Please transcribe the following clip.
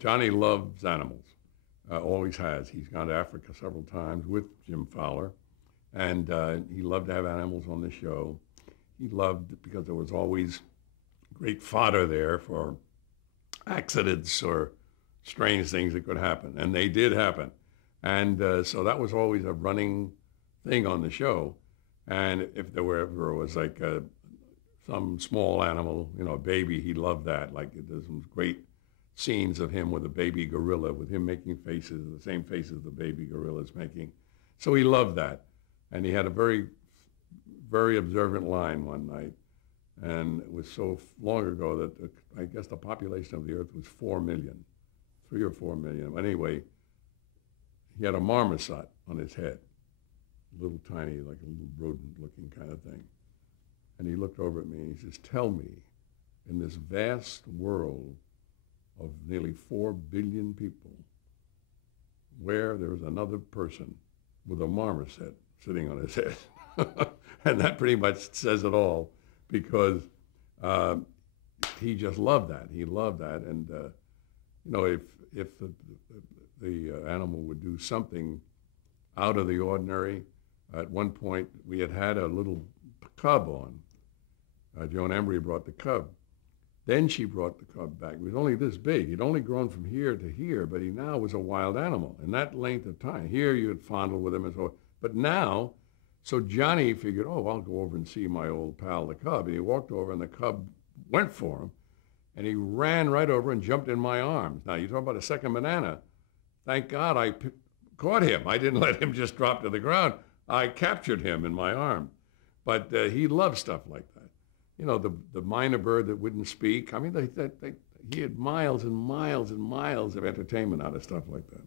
Johnny loves animals, always has. He's gone to Africa several times with Jim Fowler, and he loved to have animals on the show. He loved because there was always great fodder there for accidents or strange things that could happen, and they did happen. And so that was always a running thing on the show. And if there were ever was like some small animal, a baby, he loved that. Like there's some great scenes of him with a baby gorilla, with him making faces, the same faces the baby gorilla's making. So he loved that. And he had a very, very observant line one night. And it was so long ago that I guess the population of the earth was 4 million, 3 or 4 million. Anyway, he had a marmoset on his head, little tiny, like a little rodent-looking kind of thing. And he looked over at me and he says, "Tell me, in this vast world of nearly 4 billion people, where there is another person with a marmoset sitting on his head." And that pretty much says it all, because he just loved that. He loved that. And, if the animal would do something out of the ordinary, at one point we had a little cub on. Joan Embry brought the cub. Then she brought the cub back. He was only this big. He'd only grown from here to here, but he now was a wild animal in that length of time. Here you'd fondle with him and so on. But now, so Johnny figured, oh, I'll go over and see my old pal, the cub. And he walked over and the cub went for him. And he ran right over and jumped in my arms. Now, you talk about a second banana. Thank God I caught him. I didn't let him just drop to the ground. I captured him in my arm. But he loved stuff like that. The minor bird that wouldn't speak. I mean, he had miles and miles and miles of entertainment out of stuff like that.